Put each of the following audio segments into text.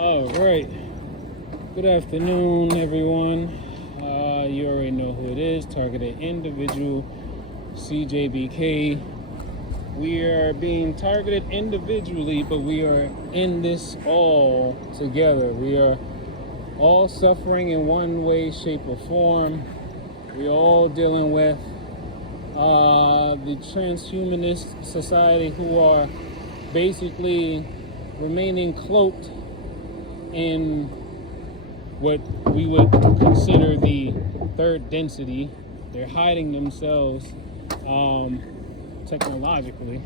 All right. Good afternoon, everyone. You already know who it is. Targeted Individual, CJBK. We are being targeted individually, but we are in this all together. We are all suffering in one way, shape, or form. We are all dealing with the transhumanist society who are basically remaining cloaked in what we would consider the third density. They're hiding themselves technologically,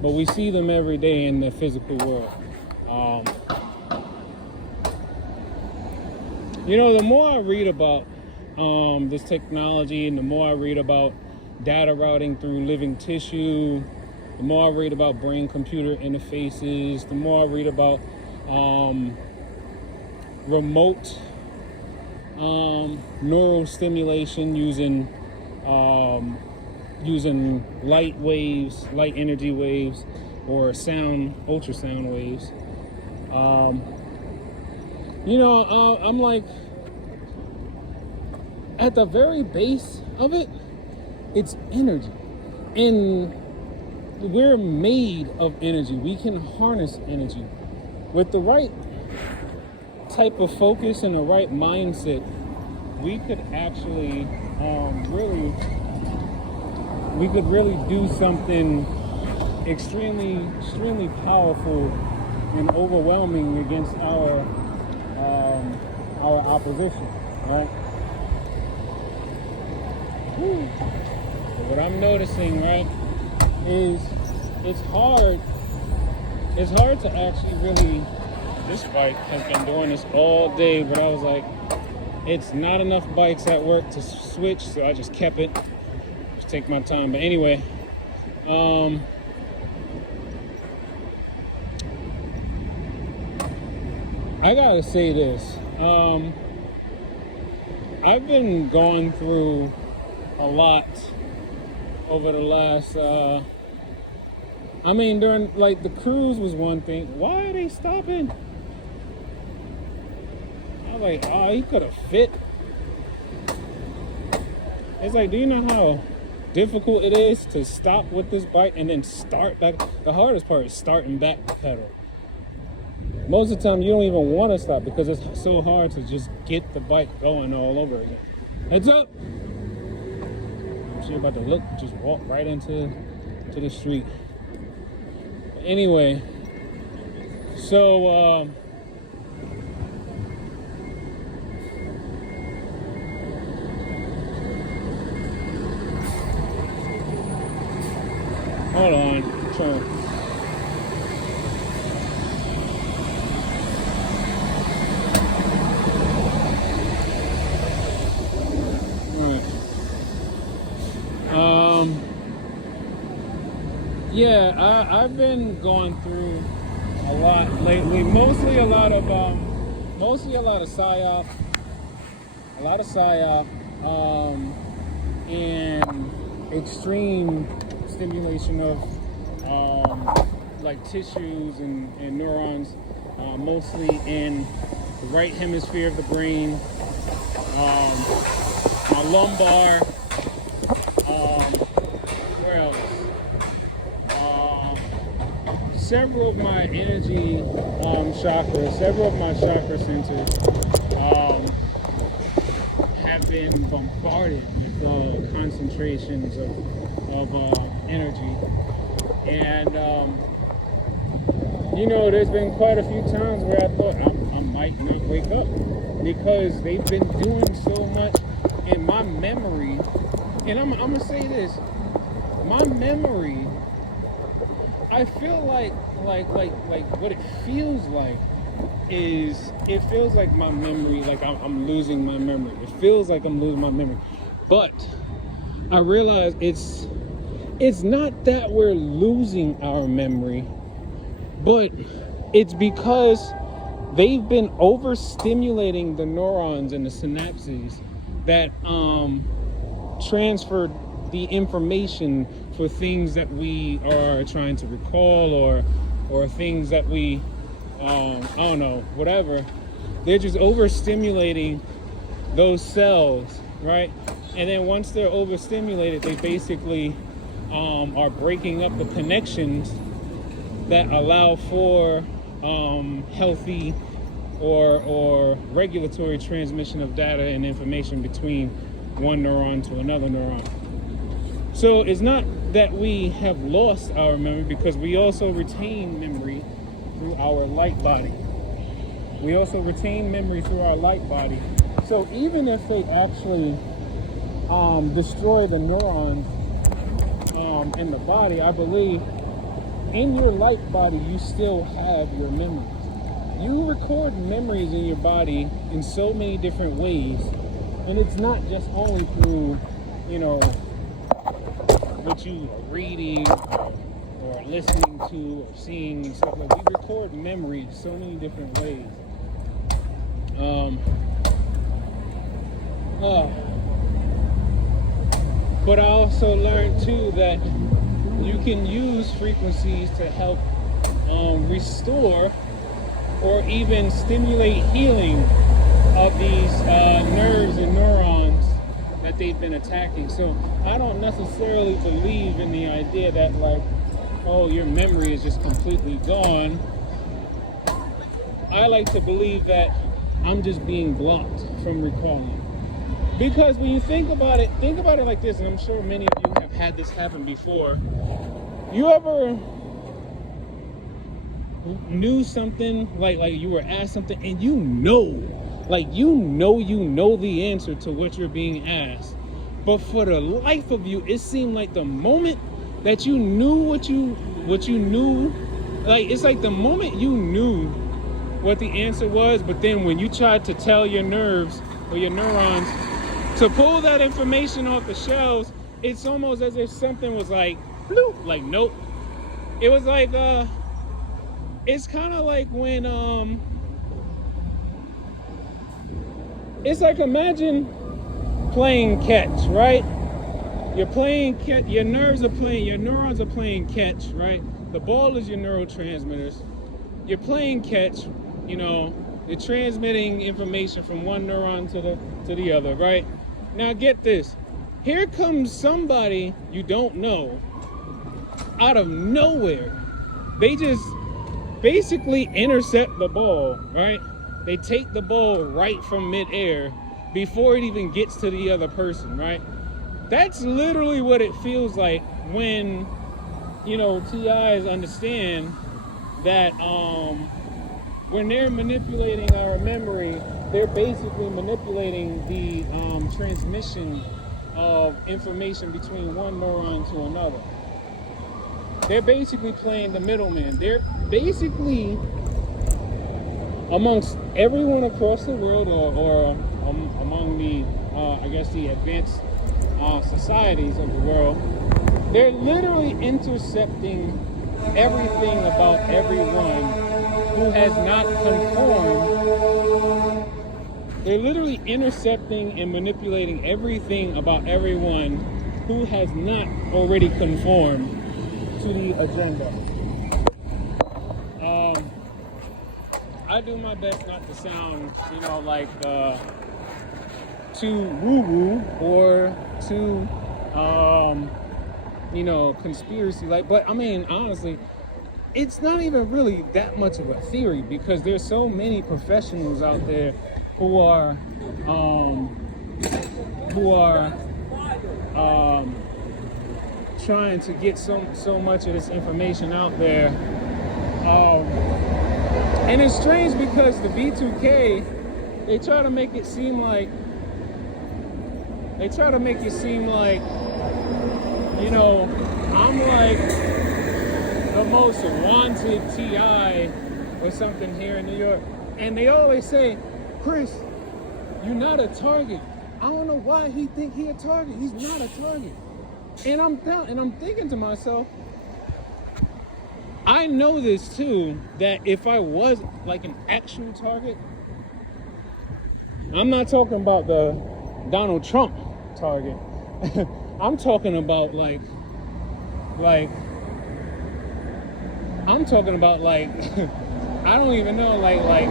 but we see them every day in the physical world. The more I read about this technology, and the more I read about data routing through living tissue, the more I read about brain-computer interfaces, the more I read about remote neural stimulation using light waves, light energy waves, or ultrasound waves. I'm like, at the very base of it, it's energy. And we're made of energy. We can harness energy. With the right type of focus and the right mindset, we could actually really do something extremely powerful and overwhelming against our opposition, right? But what I'm noticing, right, is it's hard to actually really. This bike has been doing this all day, but I was like, it's not enough bikes at work to switch, so I just kept it. Just take my time. But anyway, I gotta say this. I've been going through a lot over the last during, like, the cruise was one thing. Why are they stopping? I was like, he could have fit. It's like, do you know how difficult it is to stop with this bike and then start back? The hardest part is starting back the pedal. Most of the time, you don't even want to stop because it's so hard to just get the bike going all over again. Heads up! I'm sure you're about to just walk right into the street. Anyway, so hold on, turn. All right. I've been going through a lot lately. Mostly a lot of psyop, and extreme stimulation of like tissues and neurons, mostly in the right hemisphere of the brain, my lumbar. Where else? Several of my energy chakras, several of my chakra centers have been bombarded with concentrations of energy. And, there's been quite a few times where I thought I might not wake up because they've been doing so much in my memory. And I'm going to say this, my memory, I feel like what it feels like is, it feels like my memory, like I'm losing my memory. It feels like I'm losing my memory. But I realize it's not that we're losing our memory, but it's because they've been overstimulating the neurons and the synapses that transfer the information for things that we are trying to recall, or things that we I don't know, whatever. They're just overstimulating those cells, right? And then once they're overstimulated, they basically are breaking up the connections that allow for healthy or regulatory transmission of data and information between one neuron to another neuron. So it's not that we have lost our memory, because we also retain memory through our light body. We also retain memory through our light body. So even if they actually destroy the neurons in the body, I believe in your light body you still have your memories. You record memories in your body in so many different ways, and it's not just only through, you know, what you are reading or listening to or seeing and stuff like that. We record memories so many different ways. But I also learned too that you can use frequencies to help restore or even stimulate healing of these nerves and neurons that they've been attacking. So I don't necessarily believe in the idea that, like, oh, your memory is just completely gone. I like to believe that I'm just being blocked from recalling. Because when you think about it like this, and I'm sure many of you have had this happen before. You ever knew something, like you were asked something, and you know the answer to what you're being asked, but for the life of you, it seemed like the moment that you knew what you knew, like it's like the moment you knew what the answer was, but then when you tried to tell your nerves or your neurons to pull that information off the shelves, it's almost as if something was like, bloop, like nope. It was like it's kind of like when it's like, imagine playing catch, right? You're playing catch, your neurons are playing catch, right? The ball is your neurotransmitters. You're playing catch, you know, you're transmitting information from one neuron to the other, right? Now get this. Here comes somebody you don't know out of nowhere. They just basically intercept the ball, right? They take the ball right from midair before it even gets to the other person, right? That's literally what it feels like when, you know, TIs understand that when they're manipulating our memory, they're basically manipulating the transmission of information between one neuron to another. They're basically playing the middleman. They're basically, amongst everyone across the world, or among the, I guess, the advanced societies of the world, they're literally intercepting everything about everyone who has not conformed. They're literally intercepting and manipulating everything about everyone who has not already conformed to the agenda. I do my best not to sound, you know, like too woo-woo or too, you know, conspiracy-like. But I mean, honestly, it's not even really that much of a theory, because there's so many professionals out there who are trying to get so much of this information out there. And it's strange because the B2K, they try to make it seem like, you know, I'm like the most wanted TI or something here in New York. And they always say, Chris, you're not a target. I don't know why he think he a target. He's not a target. And I'm thinking to myself, I know this too, that if I was like an actual target, I'm not talking about the Donald Trump target. I'm talking about like I don't even know, like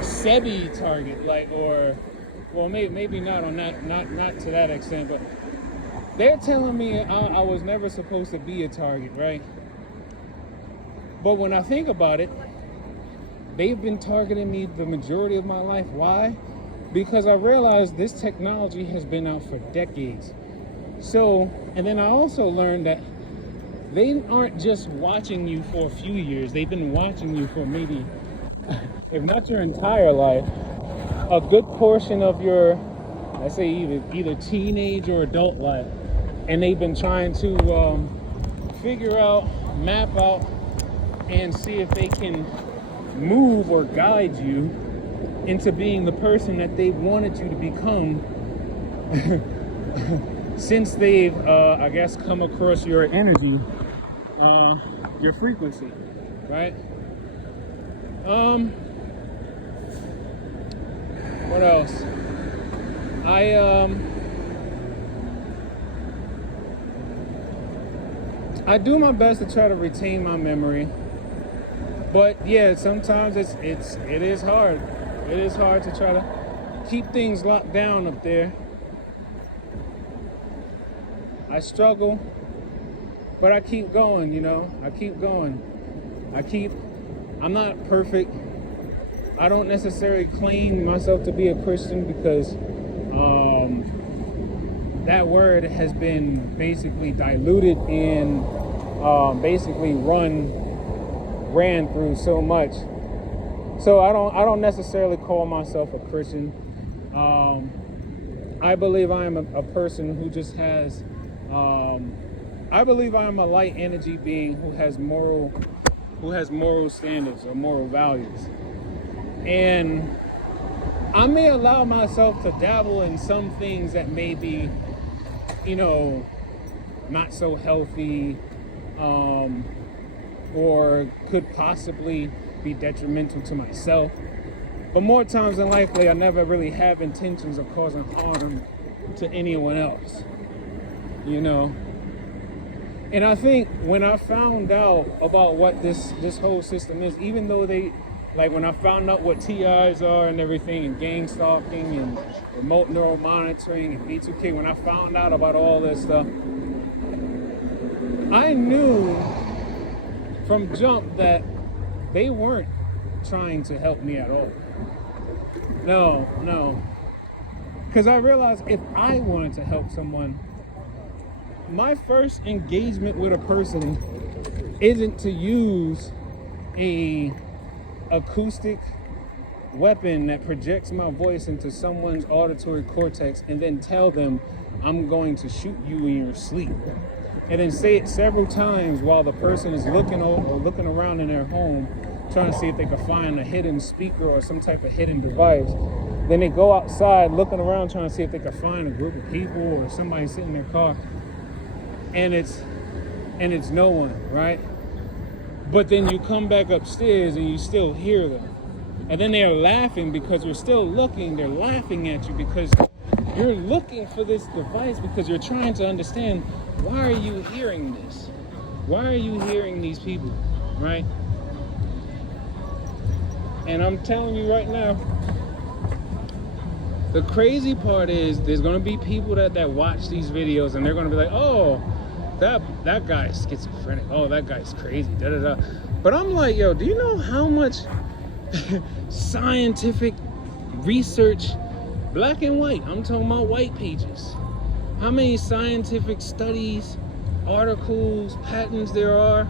Sebi target, like, or, well, maybe not on that, not to that extent, but they're telling me I was never supposed to be a target, right? But when I think about it, they've been targeting me the majority of my life. Why? Because I realized this technology has been out for decades. So, and then I also learned that they aren't just watching you for a few years. They've been watching you for maybe, if not your entire life, a good portion of your, let's say, either teenage or adult life. And they've been trying to figure out, map out, and see if they can move or guide you into being the person that they wanted you to become since they've, I guess, come across your energy, your frequency, right? What else? I do my best to try to retain my memory, but yeah, sometimes it is hard. It is hard to try to keep things locked down up there. I struggle, but I keep going, you know. I keep going. I'm not perfect. I don't necessarily claim myself to be a Christian because that word has been basically diluted and basically ran through so much. So I don't necessarily call myself a Christian. I believe I am a person who just has, I believe I am a light energy being who has moral standards or moral values. And I may allow myself to dabble in some things that may be, you know, not so healthy, or could possibly be detrimental to myself. But more times than likely, I never really have intentions of causing harm to anyone else, you know. And I think when I found out about what this whole system is, even though when I found out what TIs are and everything, and gang stalking and remote neural monitoring and B2K, when I found out about all this stuff, I knew from jump that they weren't trying to help me at all. No. Because I realized if I wanted to help someone, my first engagement with a person isn't to use a acoustic weapon that projects my voice into someone's auditory cortex and then tell them I'm going to shoot you in your sleep, and then say it several times while the person is looking around in their home trying to see if they can find a hidden speaker or some type of hidden device. Then they go outside looking around trying to see if they can find a group of people or somebody sitting in their car, and it's no one, right? But then you come back upstairs and you still hear them. And then they're laughing because you're still looking. They're laughing at you because you're looking for this device, because you're trying to understand, why are you hearing this? Why are you hearing these people, right? And I'm telling you right now, the crazy part is there's going to be people that watch these videos and they're going to be like, oh, that guy's schizophrenic. Oh, that guy's crazy. Da da da. But I'm like, yo, do you know how much scientific research, black and white, I'm talking about white pages, how many scientific studies, articles, patents there are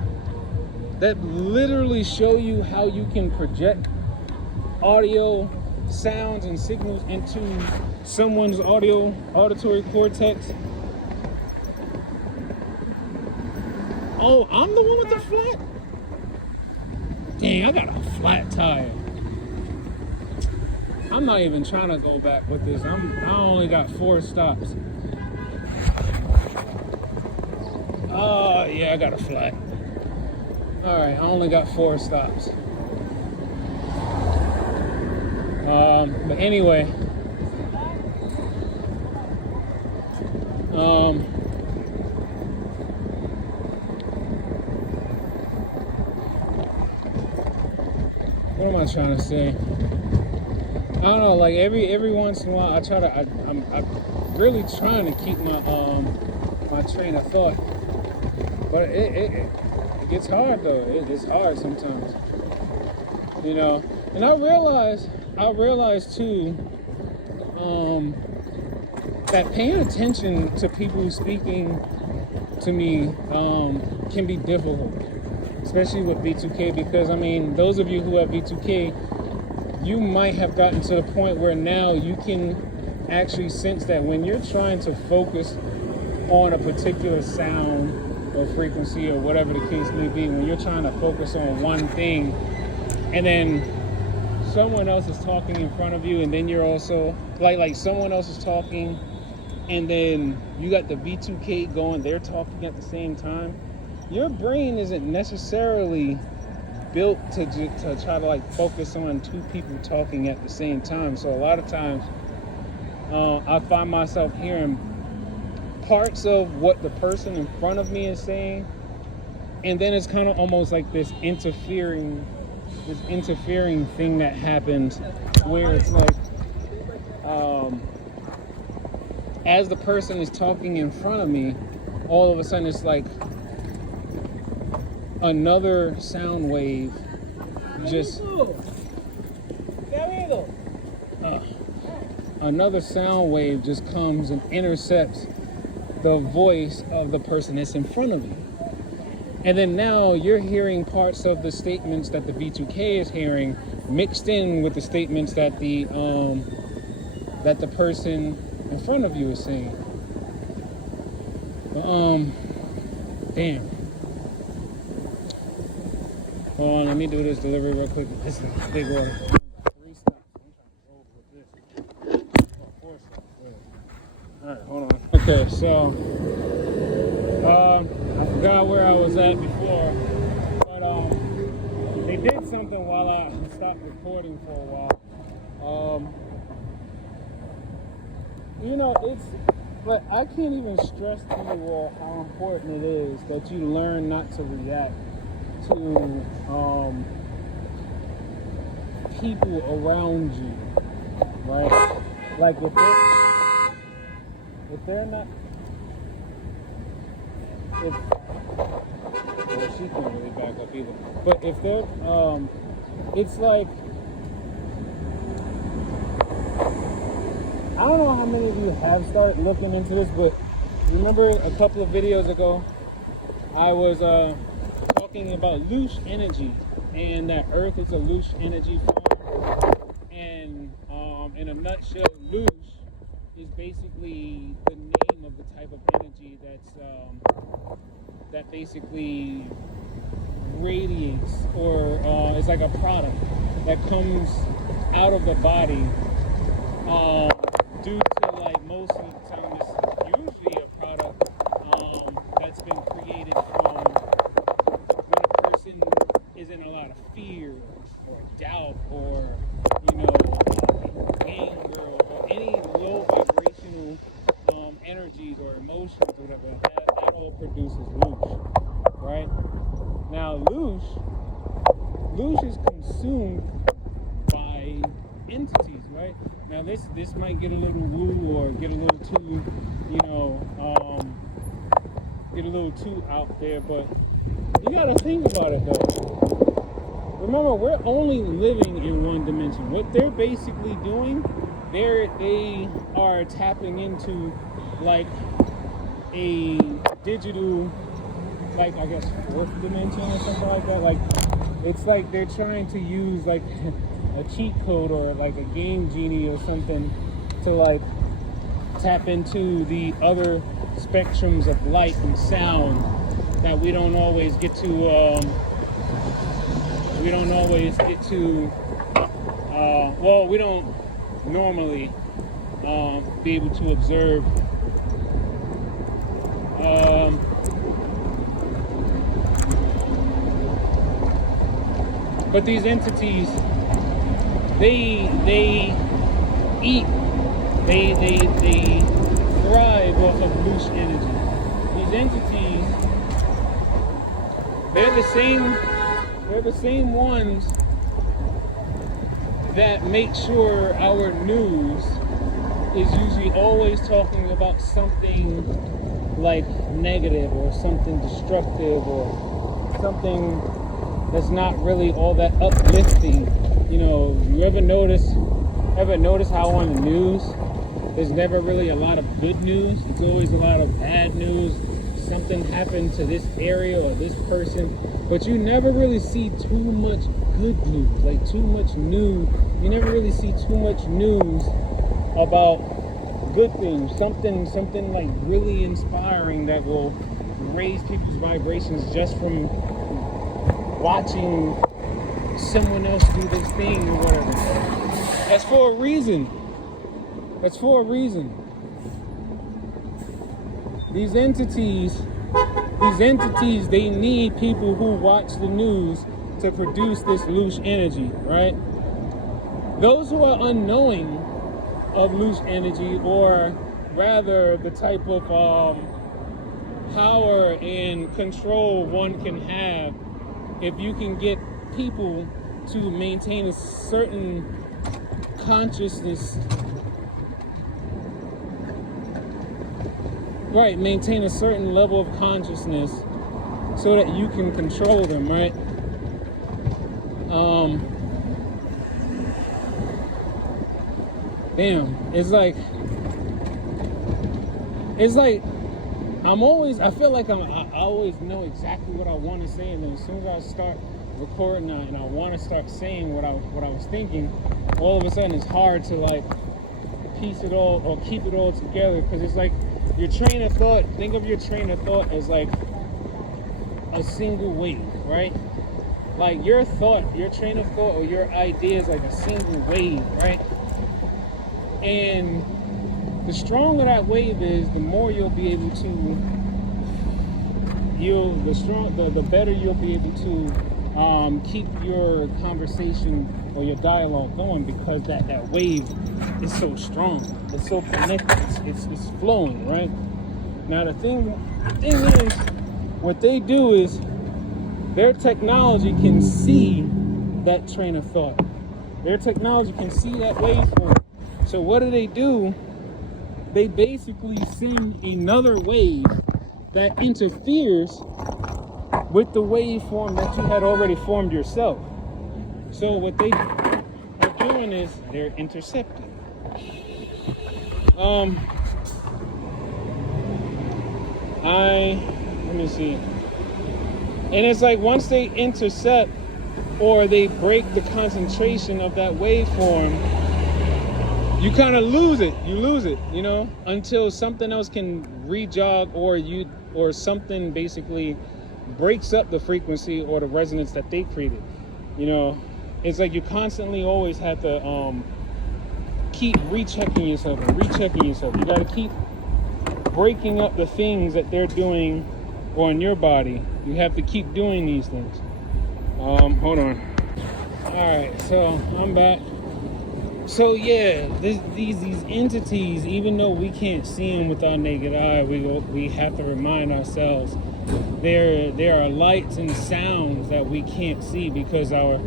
that literally show you how you can project audio, sounds, and signals into someone's auditory cortex? Oh, I'm the one with the flat? Dang, I got a flat tire. I'm not even trying to go back with this. I only got 4 stops. Oh, yeah, I got a flat. All right, I only got 4 stops. But anyway, what am I trying to say? I don't know, like every once in a while I'm really trying to keep my train of thought. But it gets hard though. It's hard sometimes. You know. And I realize too, that paying attention to people speaking to me can be difficult, especially with B2K, because I mean, those of you who have B2K, you might have gotten to the point where now you can actually sense that when you're trying to focus on a particular sound or frequency or whatever the case may be, when you're trying to focus on one thing and then someone else is talking in front of you, and then you're also like someone else is talking, and then you got the B2K going, they're talking at the same time, your brain isn't necessarily built to try to like focus on two people talking at the same time. So a lot of times I find myself hearing parts of what the person in front of me is saying, and then it's kind of almost like this interfering thing that happens where it's like as the person is talking in front of me, all of a sudden it's like another sound wave just another sound wave just comes and intercepts the voice of the person that's in front of you. And then now you're hearing parts of the statements that the B2K is hearing mixed in with the statements that the person in front of you is saying. Damn. Hold on, let me do this delivery real quick. This is a big order. 3 stops. I'm trying to roll with this. 4 stops. Alright, hold on. Okay, so I forgot where I was at before, but they did something while I stopped recording for a while. You know, but I can't even stress to you all how important it is that you learn not to react to people around you, right? Like if they're not. Well, she can't really back up either. But if they're, it's like, I don't know how many of you have started looking into this, but remember a couple of videos ago, I was talking about loose energy, and that Earth is a loose energy form. And in a nutshell, loose is basically the name of the type of energy that basically radiates, or is like a product that comes out of the body due to, like, most of the time it's usually a product that's been created from when a person is in a lot of fear or doubt or, you know, anger or any low vibrational energies or emotions or whatever. That all produces loosh, right? Now loosh is consumed by entities, right? Now this might get a little woo or get a little too, you know, get a little too out there, but you gotta think about it though. Remember, we're only living in one dimension. What they're basically doing, they are tapping into like a digital, like, I guess, 4th dimension or something like that. Like, it's like they're trying to use like a cheat code or like a game genie or something to like tap into the other spectrums of light and sound that we don't always get to well, we don't normally be able to observe. But these entities, they eat, they thrive off of loose energy. These entities, they're the same ones that make sure our news is usually always talking about something like negative or something destructive or something that's not really all that uplifting. You know, you ever notice how on the news there's never really a lot of good news? It's always a lot of bad news. Something happened to this area or this person, but you never really see too much good news, like too much news. You never really see too much news about good things, something like really inspiring that will raise people's vibrations just from watching someone else do this thing or whatever. That's for a reason. These entities, they need people who watch the news to produce this loose energy, right? Those who are unknowing of loose energy, or rather the type of power and control one can have if you can get people to maintain a certain consciousness, right? Maintain a certain level of consciousness so that you can control them, right? It's like I feel like I always know exactly what I want to say, and then as soon as I start recording and I want to start saying what I was thinking, all of a sudden it's hard to like piece it all or keep it all together, because it's like your train of thought. Think of your train of thought as like a single wave, right? Like your train of thought or your idea is like a single wave, right? And the stronger that wave is, the more you'll be able to, the better you'll be able to keep your conversation or your dialogue going, because that wave is so strong. It's so connected. It's flowing, right? Now the thing is, what they do is their technology can see that train of thought. Their technology can see that waveform. So what do? They basically send another wave that interferes with the waveform that you had already formed yourself. So what they are doing is they're intercepting. Let me see. And it's like once they intercept or they break the concentration of that waveform, you kind of lose it. You lose it, you know, until something else can rejog, or something basically breaks up the frequency or the resonance that they created. You know, it's like you constantly always have to keep rechecking yourself and rechecking yourself. You got to keep breaking up the things that they're doing on your body. You have to keep doing these things. Hold on. All right, so I'm back. So yeah, these entities, even though we can't see them with our naked eye, we have to remind ourselves there are lights and sounds that we can't see because our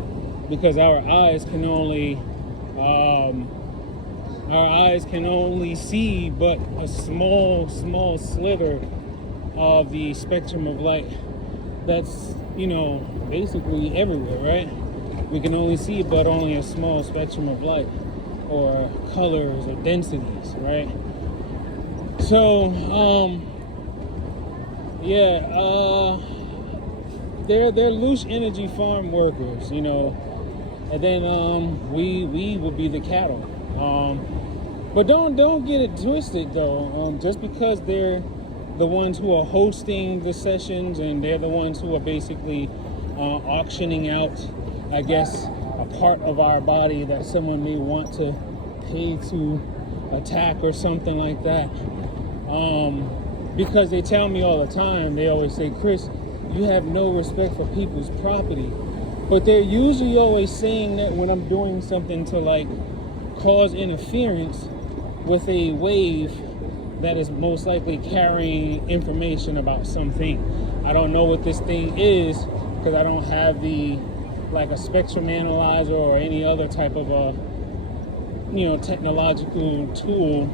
eyes can only see but a small slither of the spectrum of light that's, you know, basically everywhere, right? We can only see but only a small spectrum of light, or colors or densities, right? So they're loose energy farm workers, you know, and then we will be the cattle. But don't get it twisted though. Just because they're the ones who are hosting the sessions and they're the ones who are basically auctioning out, I guess, a part of our body that someone may want to pay to attack or something like that. Because they tell me all the time, they always say, Chris, you have no respect for people's property. But they're usually always saying that when I'm doing something to like cause interference with a wave that is most likely carrying information about something. I don't know what this thing is because I don't have the like a spectrum analyzer or any other type of a technological tool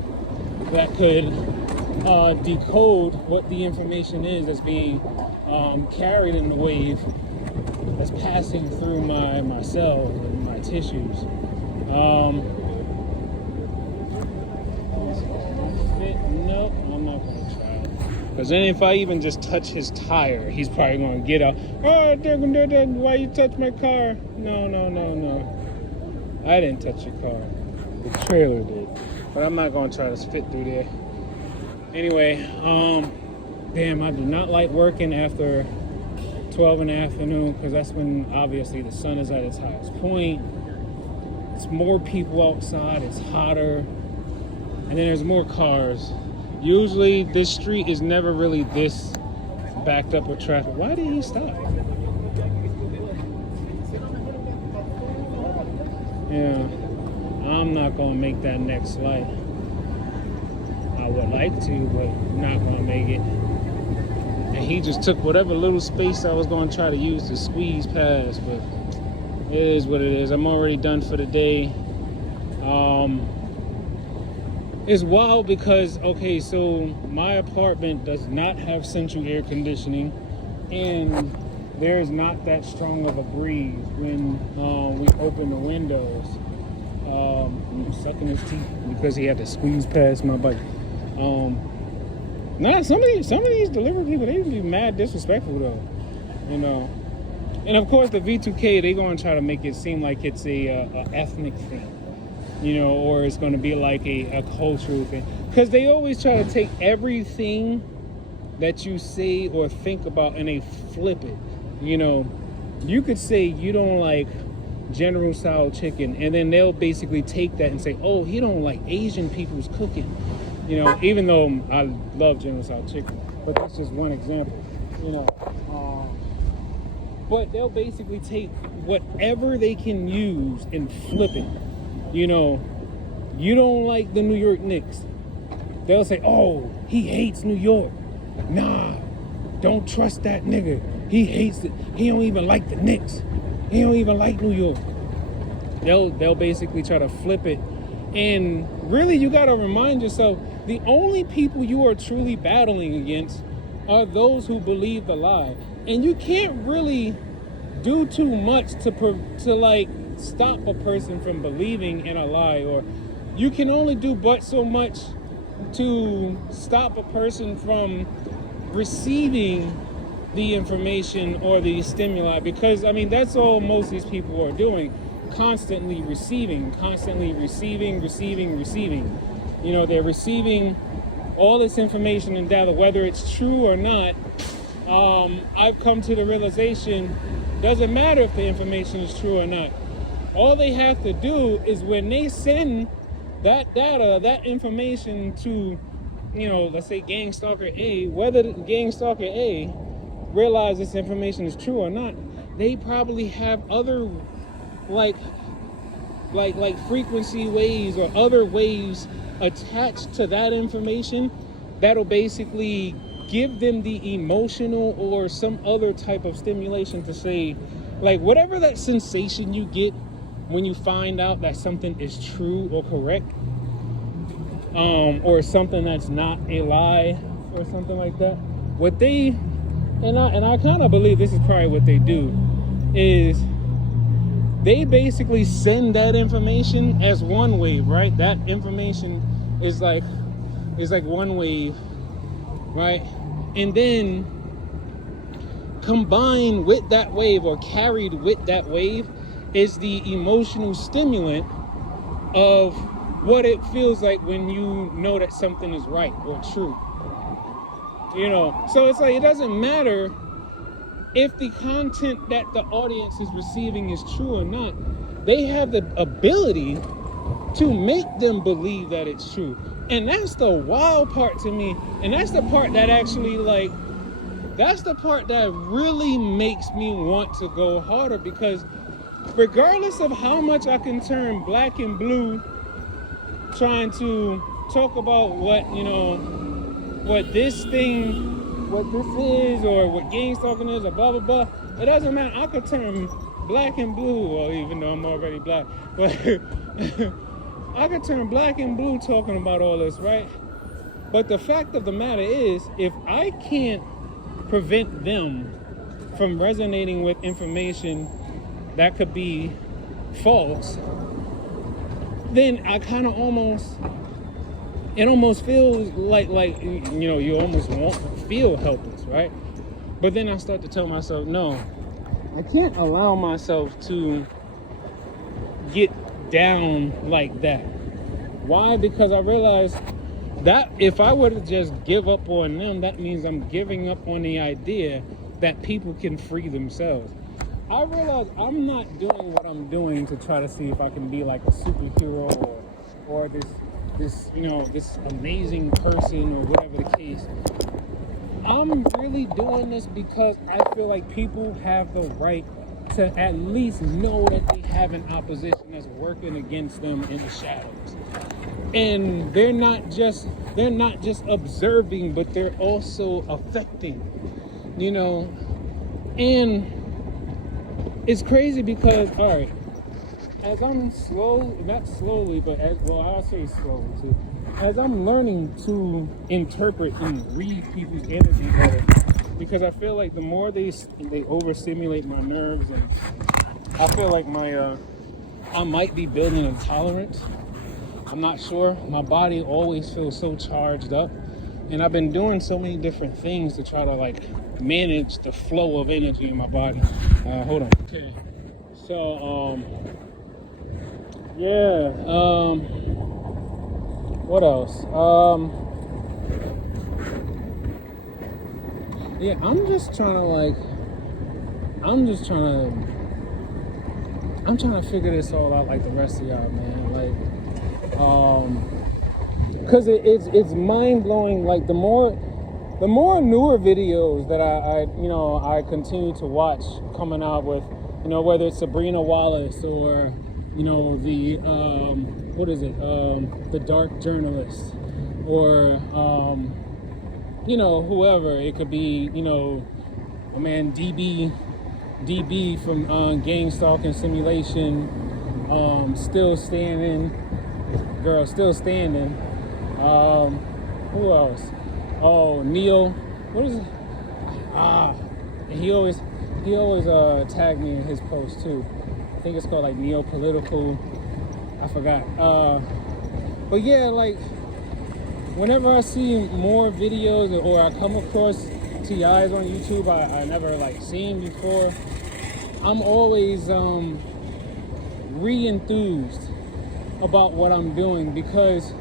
that could decode what the information is that's being carried in the wave that's passing through my cells and my tissues. Nope, I'm not gonna try it. Because then if I even just touch his tire, he's probably gonna get up. Oh, why you touch my car? No. I didn't touch your car. The trailer did. But I'm not gonna try to fit through there. Anyway, damn, I do not like working after 12 in the afternoon because that's when obviously the sun is at its highest point. It's more people outside, it's hotter, and then there's more cars. Usually this street is never really this backed up with traffic. Why did he stop? Yeah, I'm not gonna make that next light. I would like to, but not gonna make it. And he just took whatever little space I was gonna try to use to squeeze past, but it is what it is. I'm already done for the day. It's wild because, okay, so my apartment does not have central air conditioning, and there's not that strong of a breeze when we open the windows. I'm sucking his teeth because he had to squeeze past my bike. Some of these delivery people, they can be mad disrespectful though, And of course, the V2K, they're going to try to make it seem like it's a ethnic thing, or it's going to be like a cultural thing. Because they always try to take everything that you say or think about and they flip it. You could say you don't like General Tso chicken, and then they'll basically take that and say, oh, he don't like Asian people's cooking. Even though I love General Tso chicken, but that's just one example. But they'll basically take whatever they can use and flip it. You don't like the New York Knicks. They'll say, oh, he hates New York. Nah, don't trust that nigga. He hates it. He don't even like the Knicks. He don't even like New York. They'll basically try to flip it. And really, you got to remind yourself, the only people you are truly battling against are those who believe the lie. And you can't really do too much to stop a person from believing in a lie, or you can only do but so much to stop a person from receiving the information or the stimuli, because that's all most of these people are doing, constantly receiving. They're receiving all this information and data, whether it's true or not. I've come to the realization, doesn't matter if the information is true or not. All they have to do is when they send that data, that information to, let's say Gang Stalker A, whether Gang Stalker A realize this information is true or not, they probably have other like frequency waves or other waves attached to that information that'll basically give them the emotional or some other type of stimulation to say, like, whatever that sensation you get when you find out that something is true or correct, or something that's not a lie or something like that. What they, and I kind of believe this is probably what they do, is they basically send that information as one wave, right? That information is like one wave, right? And then combined with that wave or carried with that wave is the emotional stimulant of what it feels like when you know that something is right or true. So it's like, it doesn't matter if the content that the audience is receiving is true or not. They have the ability to make them believe that it's true. And that's the wild part to me. And that's the part that actually, that's the part that really makes me want to go harder, because regardless of how much I can turn black and blue trying to talk about what this is, or what gang stalking is, or blah, blah, blah, it doesn't matter. I could turn black and blue, well, even though I'm already black, but I could turn black and blue talking about all this, right? But the fact of the matter is, if I can't prevent them from resonating with information that could be false, then I kind of it almost feels like you almost won't feel helpless, right? But then I start to tell myself, no, I can't allow myself to get down like that. Why? Because I realize that if I were to just give up on them, that means I'm giving up on the idea that people can free themselves. I realize I'm not doing what I'm doing to try to see if I can be like a superhero or this amazing person or whatever the case. I'm really doing this because I feel like people have the right to at least know that they have an opposition that's working against them in the shadows. And they're not just observing, but they're also affecting, and it's crazy because, all right, as I'm I'll say slowly too, as I'm learning to interpret and read people's energy better, because I feel like the more they overstimulate my nerves, and I feel like I might be building a tolerance. I'm not sure. My body always feels so charged up, and I've been doing so many different things to try to manage the flow of energy in my body. Hold on. Okay. So, what else? I'm trying to figure this all out like the rest of y'all, man. Because it's mind-blowing. Like the more newer videos that I continue to watch coming out with, whether it's Sabrina Wallace or the Dark Journalist, or whoever it could be, my man DB from Gang Stalking Simulation, still standing. Who else? Oh, Neil. What is it? He always tagged me in his post too. I think it's called like Neo Political. I forgot. But yeah, like whenever I see more videos or I come across TIs on YouTube I never seen before, I'm always re-enthused about what I'm doing, because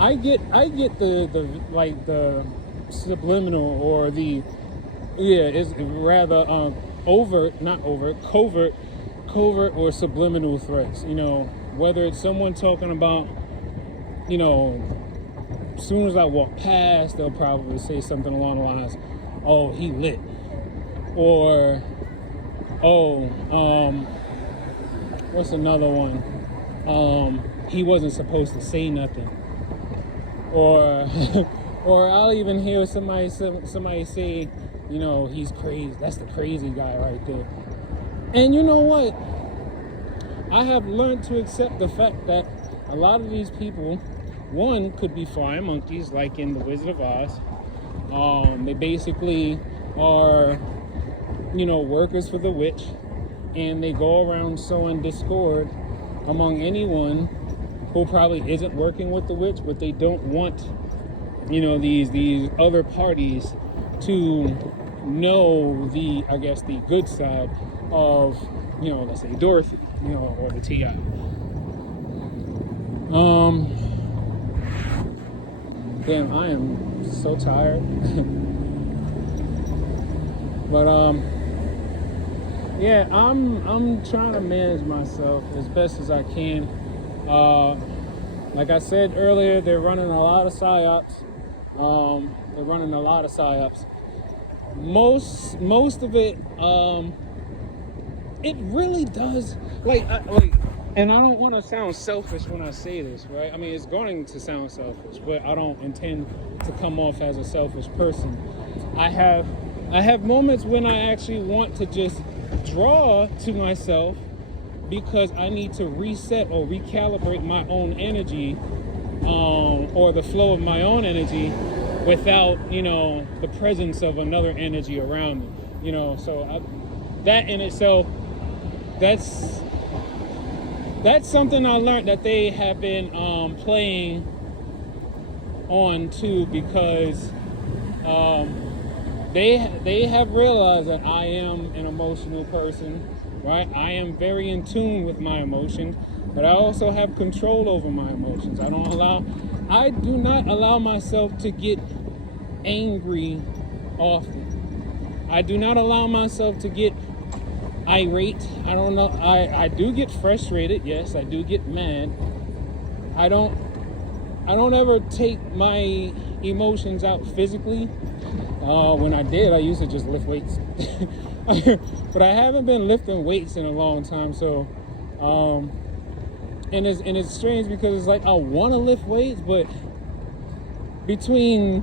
I get the subliminal, or it's rather covert or subliminal threats. Whether it's someone talking about, as soon as I walk past, they'll probably say something along the lines, "Oh, he lit," or what's another one? He wasn't supposed to say nothing. Or or I'll even hear somebody say, he's crazy. That's the crazy guy right there. And you know what? I have learned to accept the fact that a lot of these people, one, could be flying monkeys, like in The Wizard of Oz. They basically are, workers for the witch, and they go around sowing discord among anyone who probably isn't working with the witch, but they don't want, these other parties to know the good side of, let's say Dorothy, or the TI. Damn, I am so tired. But I'm trying to manage myself as best as I can. Like I said earlier, they're running a lot of psyops. Most of it, it really does, and I don't want to sound selfish when I say this, right? I mean, it's going to sound selfish, but I don't intend to come off as a selfish person. I have I have moments when I actually want to just draw to myself because I need to reset or recalibrate my own energy, or the flow of my own energy without, the presence of another energy around me. So that in itself, that's something I learned that they have been playing on too, because they have realized that I am an emotional person, right? I am very in tune with my emotions, but I also have control over my emotions. I do not allow myself to get angry often. I do not allow myself to get irate. I do get frustrated. Yes, I do get mad. I don't ever take my emotions out physically. When I did, I used to just lift weights. But I haven't been lifting weights in a long time. So, and it's strange because it's like I want to lift weights, but between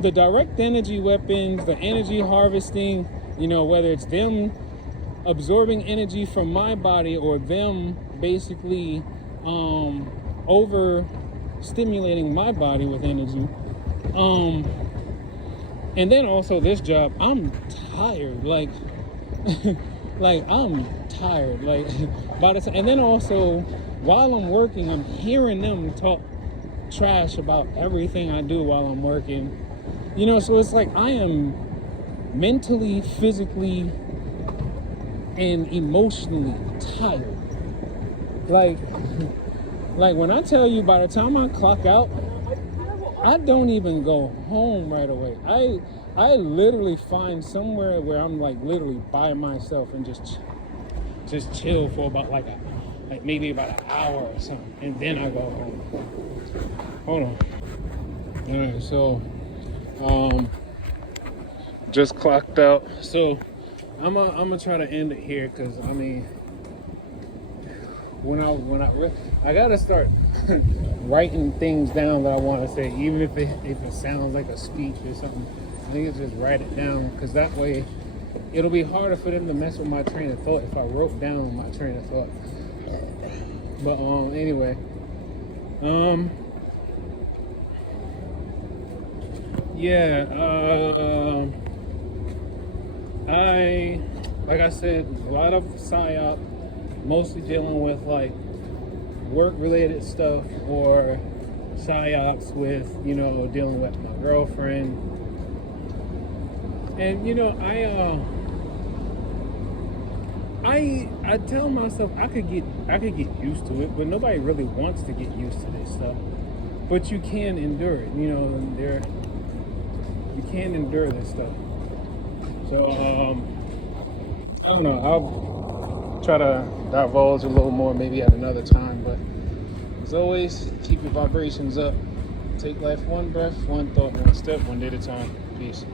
the direct energy weapons, the energy harvesting, whether it's them absorbing energy from my body or them basically over stimulating my body with energy, and then also this job, I'm tired, like I'm tired, like by the time, and then also while I'm working, I'm hearing them talk trash about everything I do while I'm working, so it's like I am mentally, physically, and emotionally tired. Like when I tell you, by the time I clock out, I don't even go home right away. I literally find somewhere where I'm like literally by myself and just chill for about like maybe about an hour or something, and then I go home. Hold on. All right, so just clocked out. So I'm gonna try to end it here, because I mean, I gotta start writing things down that I want to say, even if it sounds like a speech or something. I think it's just write it down, because that way it'll be harder for them to mess with my train of thought if I wrote down my train of thought. But anyway, like I said, a lot of psyop, mostly dealing with like work-related stuff, or psyops with, dealing with my girlfriend. And I tell myself I could get used to it, but nobody really wants to get used to this stuff. But you can endure it, you can endure this stuff. So I don't know. I'll try to divulge a little more maybe at another time. But as always, keep your vibrations up. Take life one breath, one thought, one step, one day at a time. Peace.